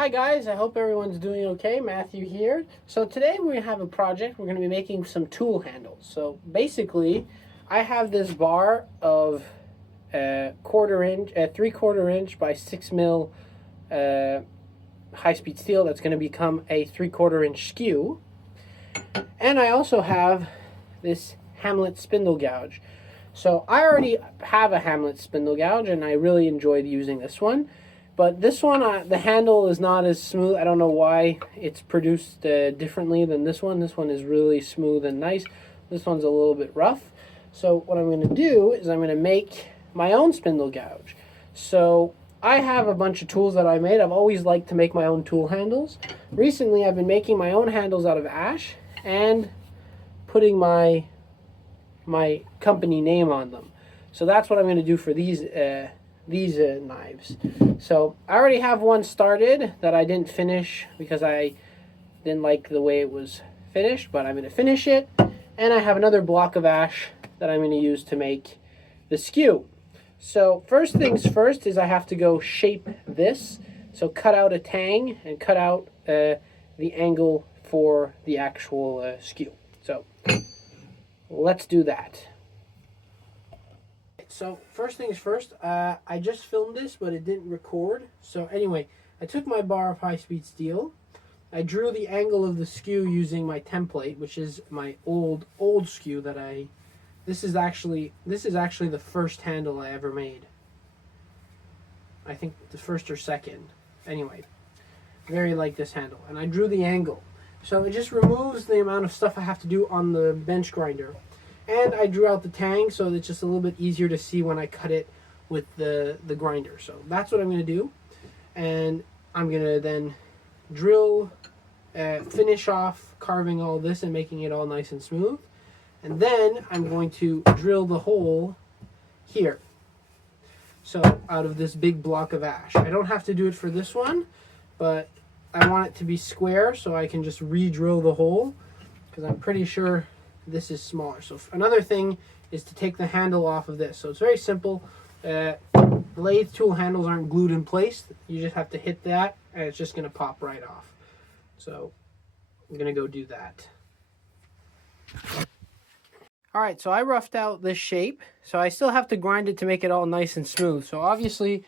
Hi guys, I hope everyone's doing okay. Matthew here. So today we have a project. We're going to be making some tool handles. So basically, I have this bar of 3/4 inch by 6 mil high-speed steel that's going to become a 3/4 inch skew. And I also have this Hamlet spindle gouge. So I already have a Hamlet spindle gouge and I really enjoyed using this one. But this one, the handle is not as smooth. I don't know why it's produced differently than this one. This one is really smooth and nice. This one's a little bit rough. So what I'm going to do is I'm going to make my own spindle gouge. So I have a bunch of tools that I made. I've always liked to make my own tool handles. Recently I've been making my own handles out of ash and putting my company name on them. So that's what I'm going to do for these knives. So I already have one started that I didn't finish because I didn't like the way it was finished, but I'm going to finish it. And I have another block of ash that I'm going to use to make the skew. So first things first is I have to go shape this. So cut out a tang and cut out the angle for the actual skew. So let's do that. So first things first, I just filmed this, but it didn't record. So anyway, I took my bar of high-speed steel. I drew the angle of the skew using my template, which is my old skew that this is actually the first handle I ever made. I think the first or second. Anyway, very like this handle. And I drew the angle. So it just removes the amount of stuff I have to do on the bench grinder. And I drew out the tang so it's just a little bit easier to see when I cut it with the grinder. So that's what I'm going to do. And I'm going to then drill, finish off carving all this and making it all nice and smooth. And then I'm going to drill the hole here. So out of this big block of ash. I don't have to do it for this one, but I want it to be square so I can just re-drill the hole because I'm pretty sure this is smaller. So another thing is to take the handle off of this. So it's very simple. Lathe tool handles aren't glued in place. You just have to hit that and it's just going to pop right off. So I'm going to go do that. Alright, so I roughed out this shape. So I still have to grind it to make it all nice and smooth. So obviously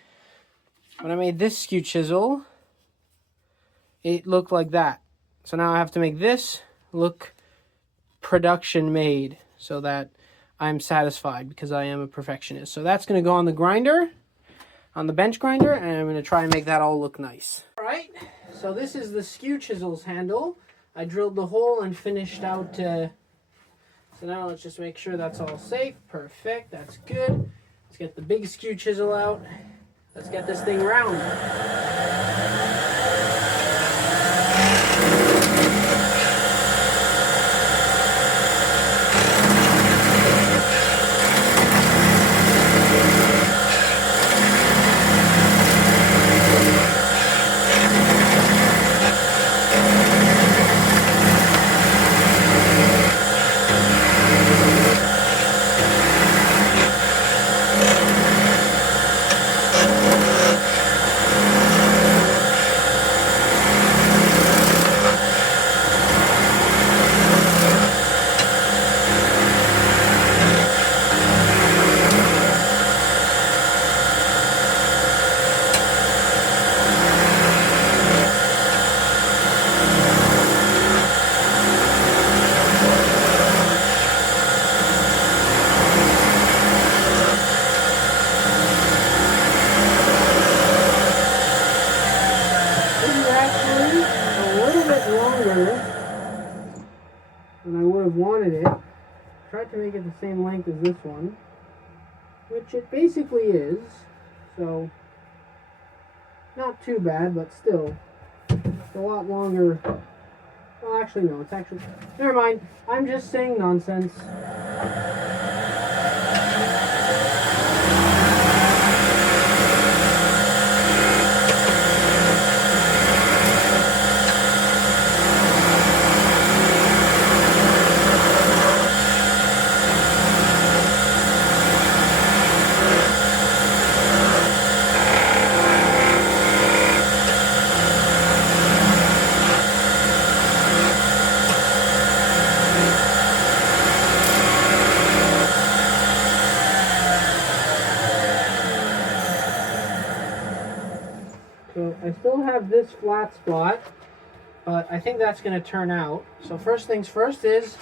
when I made this skew chisel, it looked like that. So now I have to make this look production made so that I'm satisfied because I am a perfectionist. So that's going to go on the grinder, on the bench grinder, and I'm going to try and make that all look nice. All right, so this is the skew chisel's handle. I drilled the hole and finished out. So now let's just make sure that's all safe. Perfect, that's good. Let's get the big skew chisel out. Let's get this thing round. Than I would have wanted it. Tried to make it the same length as this one, which it basically is, so not too bad, but still it's a lot longer. Well, actually no, it's actually, never mind, I'm just saying nonsense. So I still have this flat spot, but I think that's going to turn out. So first things first is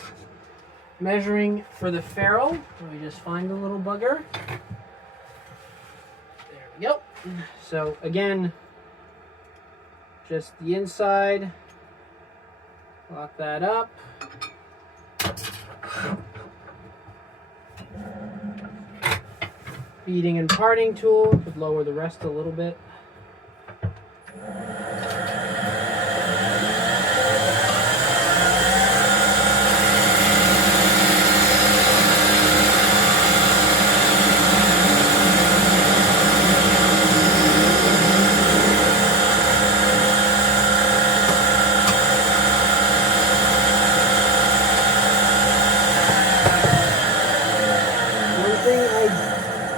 measuring for the ferrule. Let me just find the little bugger. There we go. So again, just the inside, lock that up. Beading and parting tool would lower the rest a little bit.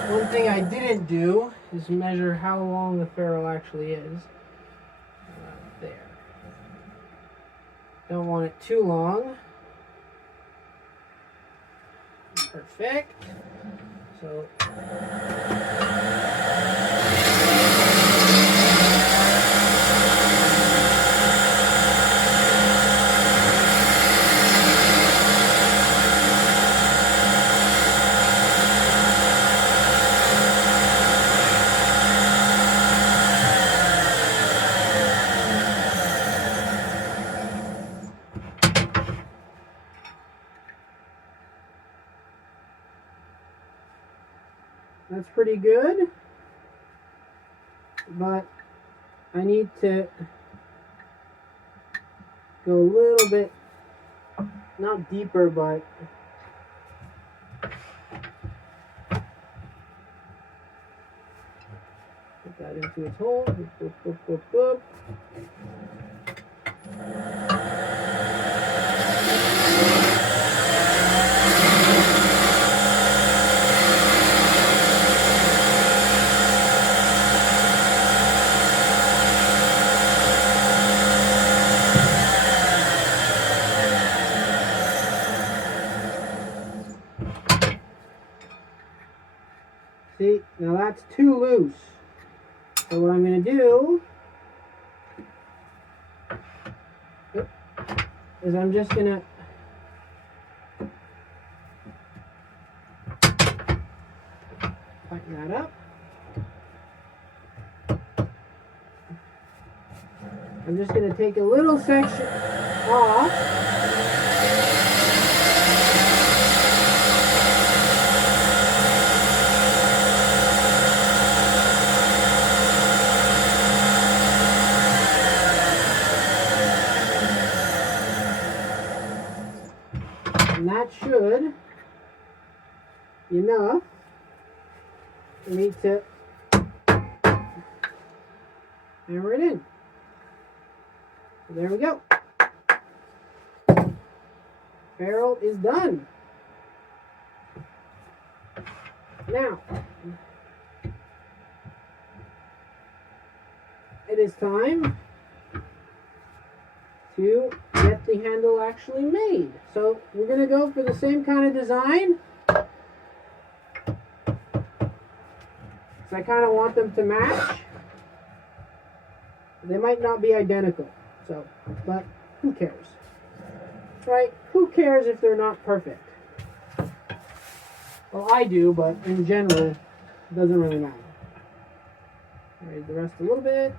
One thing I didn't do is measure how long the ferrule actually is. There. Don't want it too long. Perfect. So that's pretty good, but I need to go a little bit, not deeper, but put that into its hole. Boop, boop, boop, boop, boop. See, now that's too loose. So what I'm going to do is I'm just going to tighten that up. I'm just going to take a little section off. And that should be enough for me to hammer it in. So there we go. Ferrule is done. Now, it is time to get the handle actually made. So we're going to go for the same kind of design. So I kind of want them to match. They might not be identical, so, but who cares? Right? Who cares if they're not perfect? Well, I do, but in general, it doesn't really matter. Raise the rest a little bit.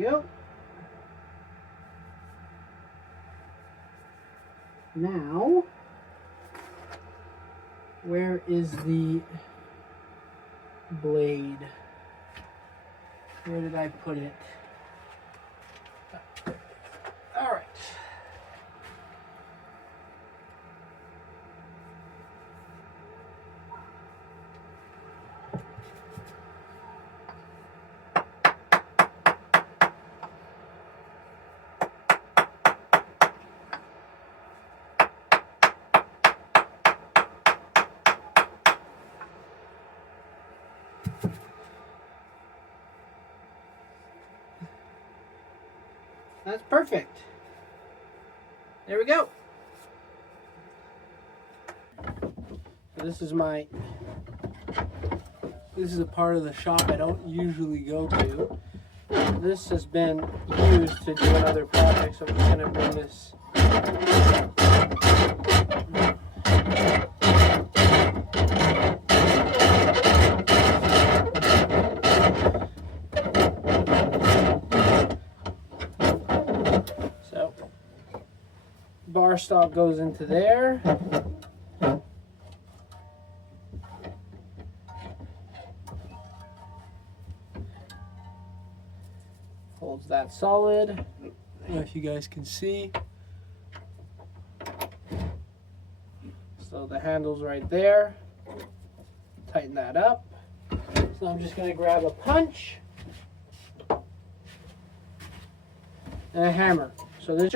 Go. Now, where is the blade? Where did I put it? All right. That's perfect. There we go. This is a part of the shop I don't usually go to. This has been used to do another project, so I'm just gonna bring this. So, bar stock goes into there. Holds that solid. I don't know if you guys can see. So the handle's right there. Tighten that up. So I'm just going to grab a punch and a hammer. So this.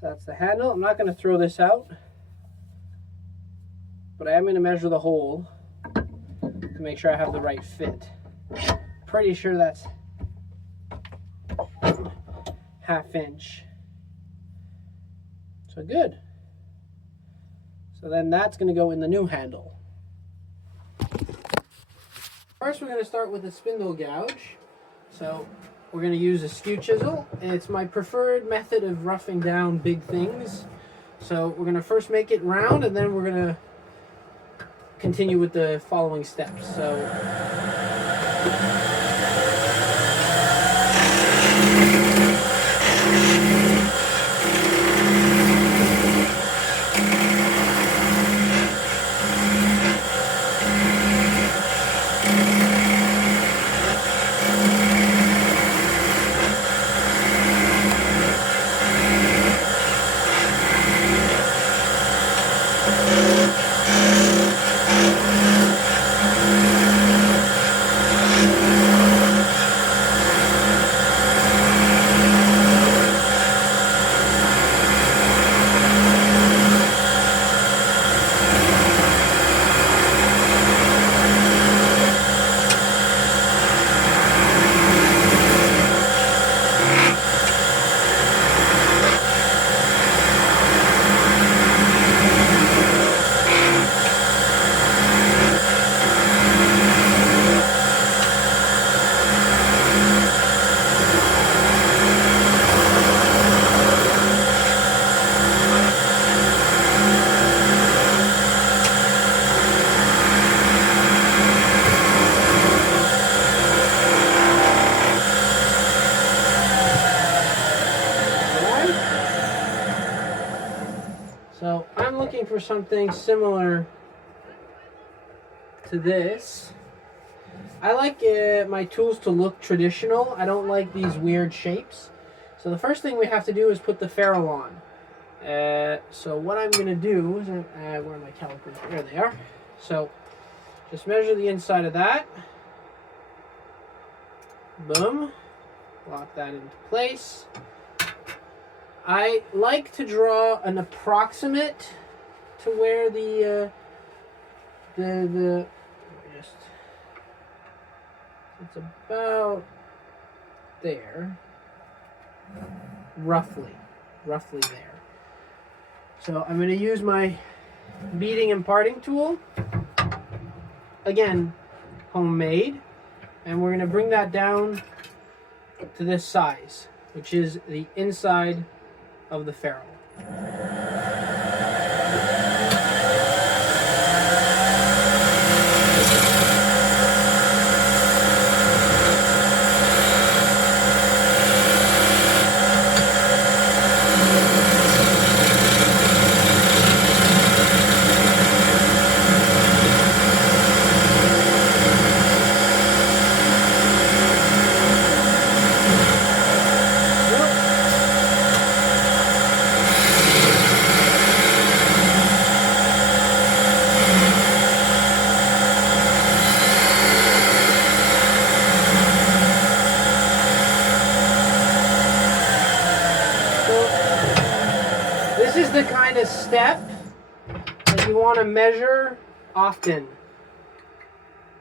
That's the handle. I'm not going to throw this out, but I am going to measure the hole to make sure I have the right fit. Pretty sure that's 1/2 inch. So good. So then that's going to go in the new handle. First we're going to start with the spindle gouge. So we're going to use a skew chisel. It's my preferred method of roughing down big things. So we're going to first make it round, and then we're going to continue with the following steps. So So I'm looking for something similar to this. I like my tools to look traditional. I don't like these weird shapes. So the first thing we have to do is put the ferrule on. So what I'm going to do is, where are my calipers? There they are. So just measure the inside of that. Boom. Lock that into place. I like to draw an approximate to where it's about there, roughly there. So I'm going to use my beading and parting tool, again homemade, and we're going to bring that down to this size, which is the inside of the ferrule. This is the kind of step that you want to measure often,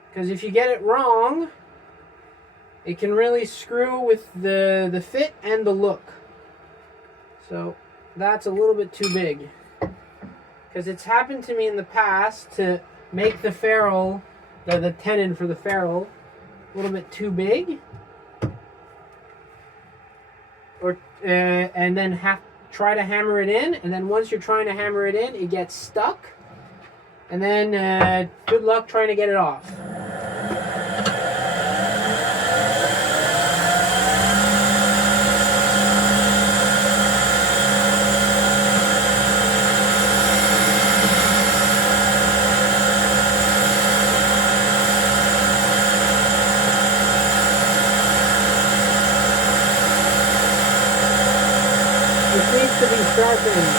because if you get it wrong, it can really screw with the fit and the look. So that's a little bit too big, because it's happened to me in the past to make the ferrule, the tenon for the ferrule, a little bit too big, or and then try to hammer it in, and then once you're trying to hammer it in, it gets stuck, and then good luck trying to get it off. It needs to be sharpened.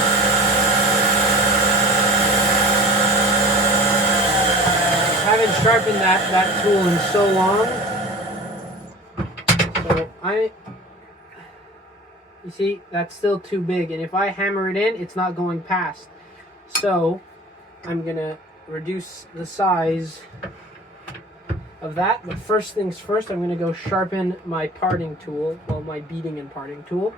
I haven't sharpened that tool in so long. So you see, that's still too big. And if I hammer it in, it's not going past. So I'm gonna reduce the size of that. But first things first, I'm gonna go sharpen my parting tool, well, my beading and parting tool.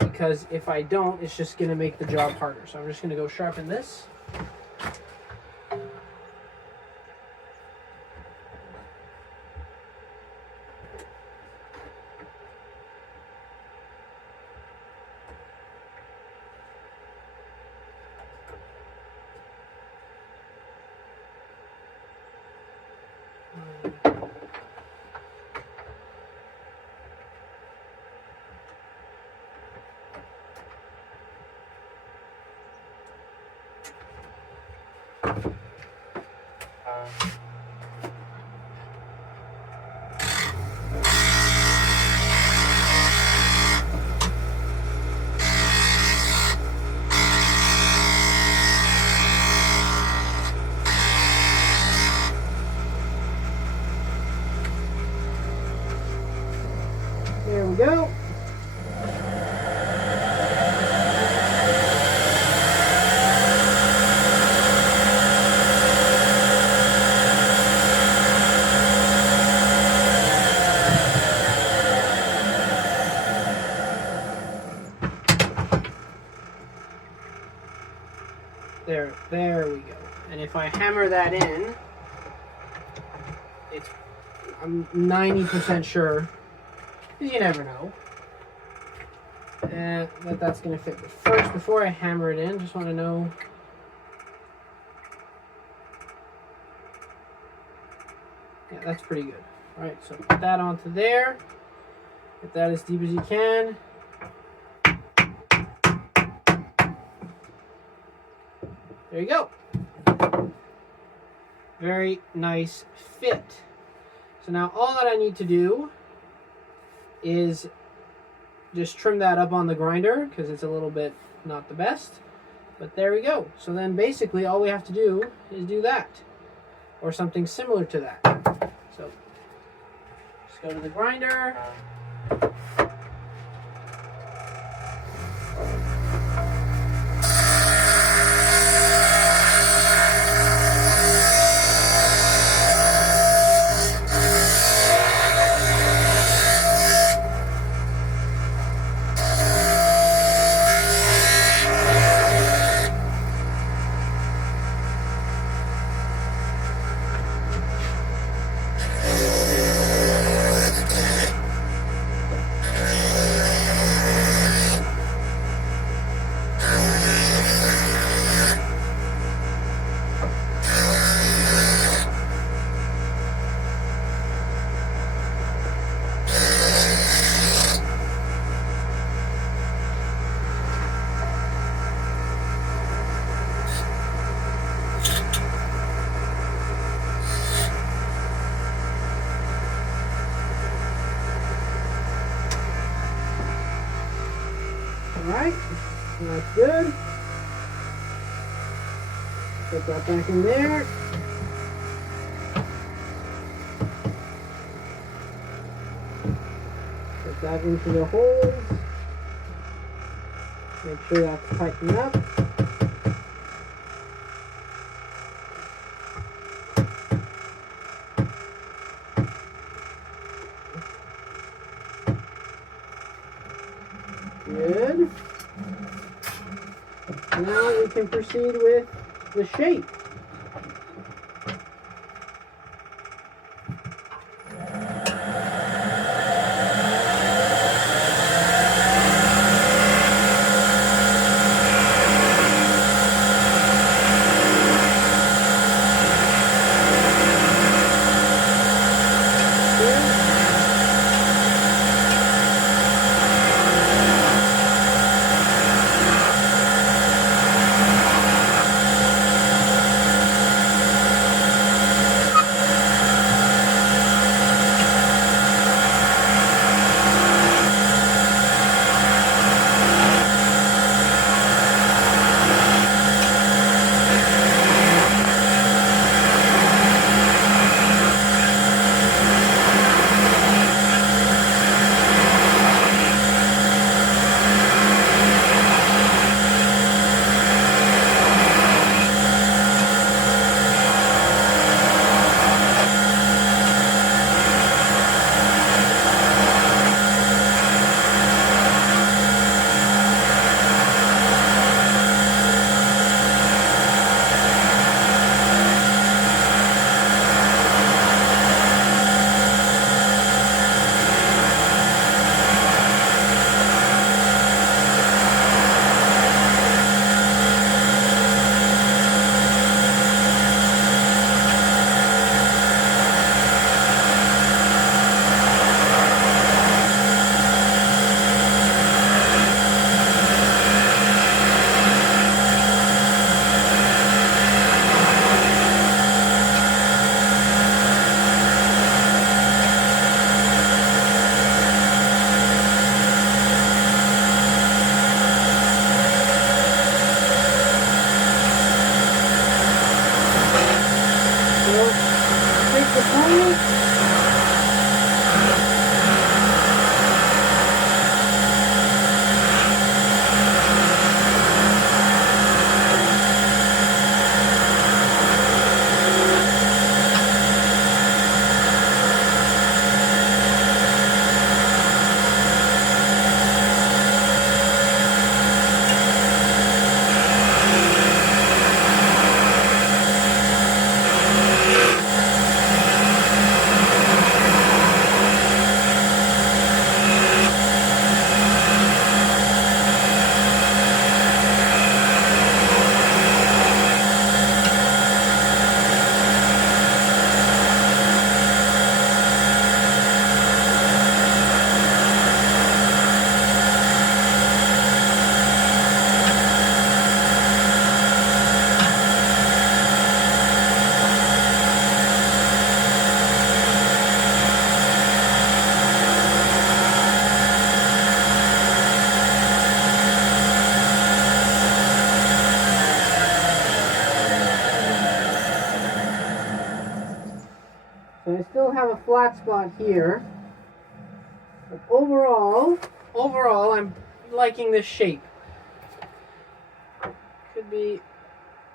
Because if I don't, it's just going to make the job harder. So I'm just going to go sharpen this. There we go. There we go. And if I hammer that in, I'm 90% sure, because you never know, that that's going to fit. But first, before I hammer it in, just want to know. Yeah, that's pretty good. All right, so put that onto there. Get that as deep as you can. There you go. Very nice fit. So now all that I need to do is just trim that up on the grinder because it's a little bit not the best. But there we go. So then basically all we have to do is do that or something similar to that. So just go to the grinder. Alright, that's good. Put that back in there. Put that into the holes. Make sure that's tightened up. Good. Now we can proceed with the shape. have a flat spot here. But overall, I'm liking this shape. Could be,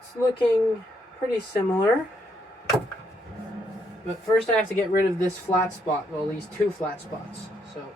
it's looking pretty similar. But first I have to get rid of this flat spot, well, these two flat spots. So.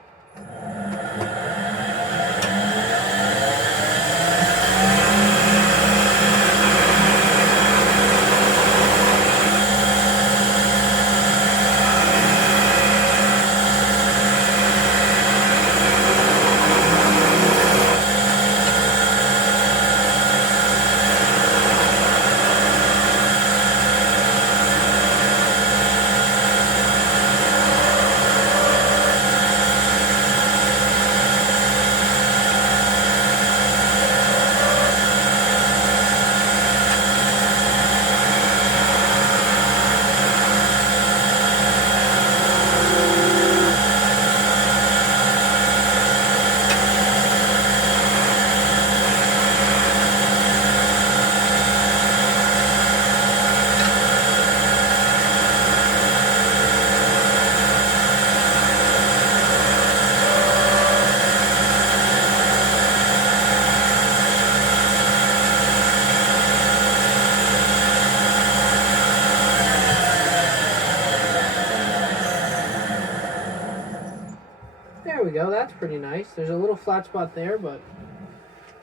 There we go, that's pretty nice. There's a little flat spot there, but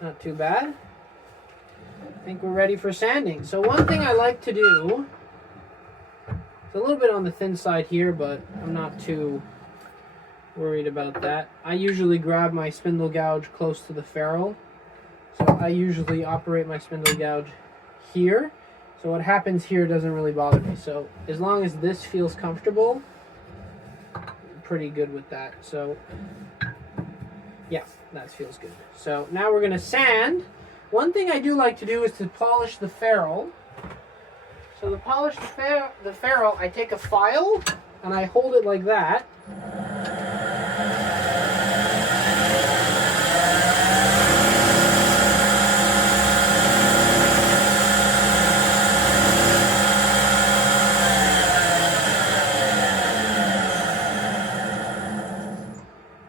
not too bad. I think we're ready for sanding. So one thing I like to do, it's a little bit on the thin side here, but I'm not too worried about that. I usually grab my spindle gouge close to the ferrule. So I usually operate my spindle gouge here. So what happens here doesn't really bother me. So as long as this feels comfortable, pretty good with that. So yeah, that feels good. So now we're going to sand. One thing I do like to do is to polish the ferrule. So to polish the ferrule, I take a file and I hold it like that.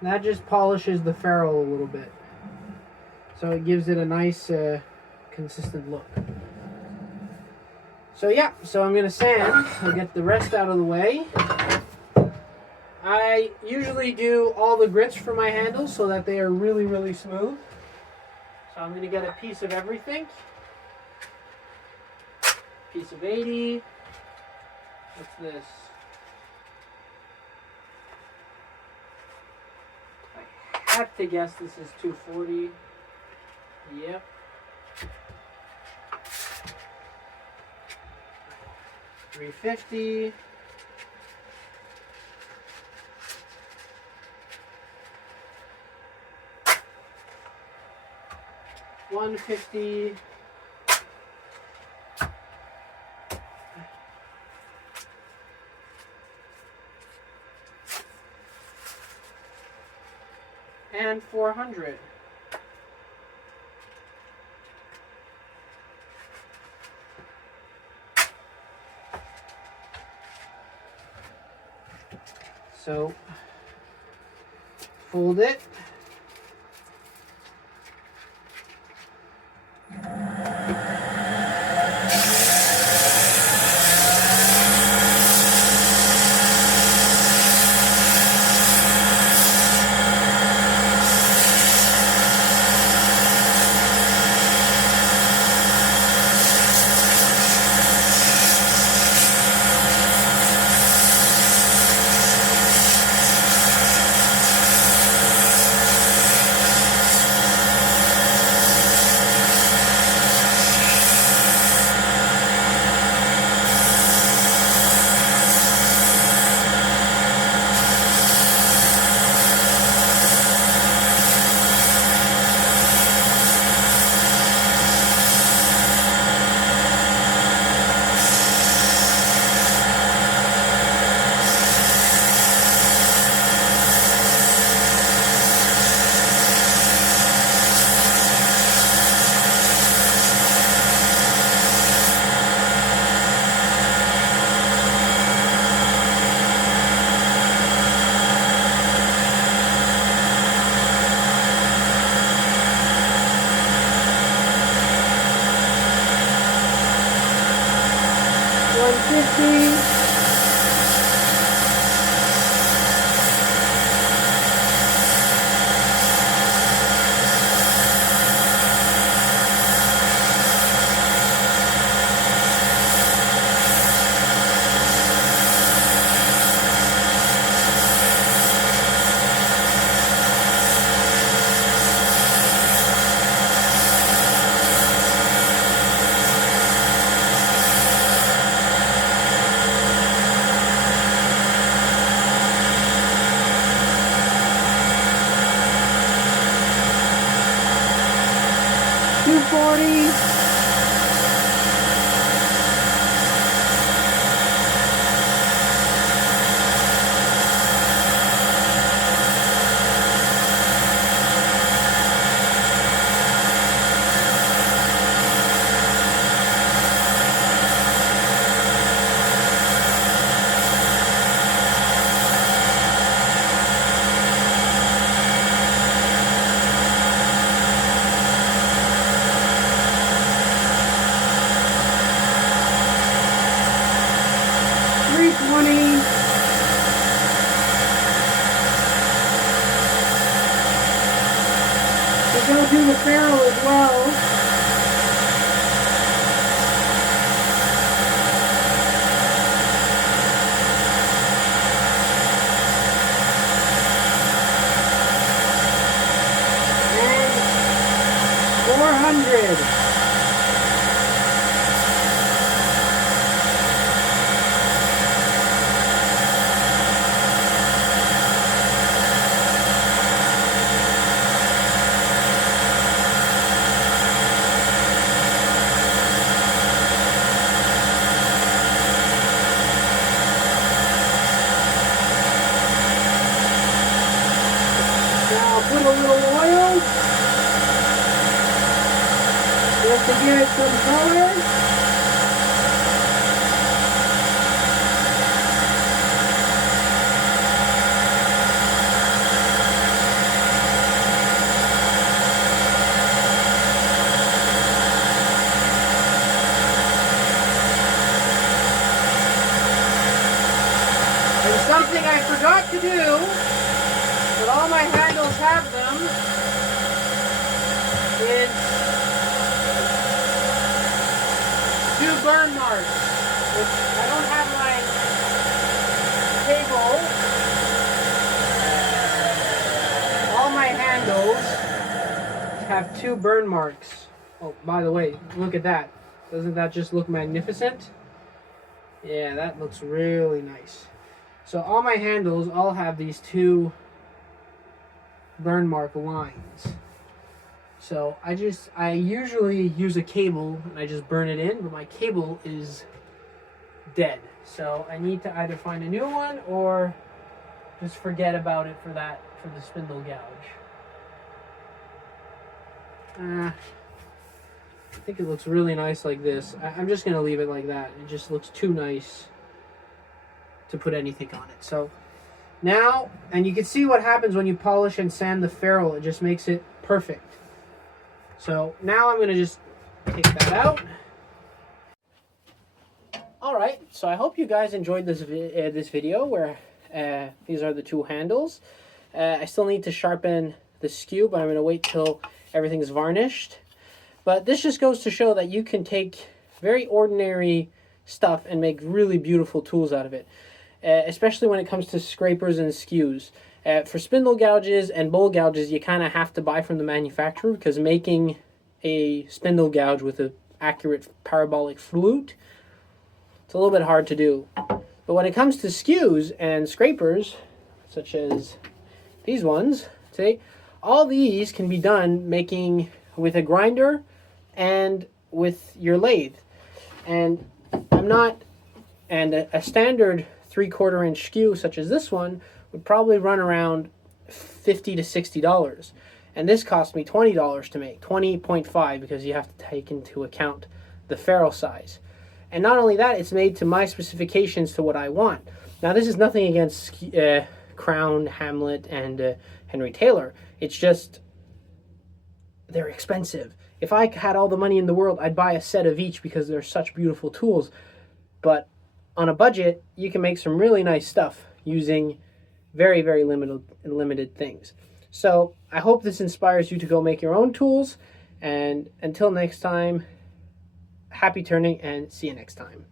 That just polishes the ferrule a little bit. So it gives it a nice consistent look. So yeah, so I'm going to sand. I'll get the rest out of the way. I usually do all the grits for my handles so that they are really, really smooth. So I'm going to get a piece of everything. Piece of 80. What's this? I have to guess this is 240. Yep. $350. $150. And 400. So fold it. 250. 240. Go do the ferrule as well. And 400. Put a little oil just to give it some color. And something I forgot to do, but all my handles have them, is 2 burn marks, which I don't have my cable. All my handles have 2 burn marks. Oh, by the way, look at that. Doesn't that just look magnificent? Yeah, that looks really nice. So all my handles all have these 2 burn mark lines. So I usually use a cable and I just burn it in, but my cable is dead. So I need to either find a new one or just forget about it for the spindle gouge. I think it looks really nice like this. I'm just gonna leave it like that. It just looks too nice to put anything on it. So now, and you can see what happens when you polish and sand the ferrule. It just makes it perfect. So now I'm going to just take that out. Alright, so I hope you guys enjoyed this video where these are the 2 handles. I still need to sharpen the skew, but I'm going to wait till everything's varnished. But this just goes to show that you can take very ordinary stuff and make really beautiful tools out of it. Especially when it comes to scrapers and skews. For spindle gouges and bowl gouges, you kind of have to buy from the manufacturer, because making a spindle gouge with an accurate parabolic flute, it's a little bit hard to do. But when it comes to skews and scrapers, such as these ones, see, all these can be done making with a grinder and with your lathe. And a standard 3/4 inch skew such as this one would probably run around $50 to $60, and this cost me $20 to make, 20.5, because you have to take into account the ferrule size. And not only that, it's made to my specifications, to what I want. Now this is nothing against Crown, Hamlet, and Henry Taylor. It's just they're expensive. If I had all the money in the world, I'd buy a set of each because they're such beautiful tools. But on a budget, you can make some really nice stuff using very, very limited things. So I hope this inspires you to go make your own tools. And until next time, happy turning and see you next time.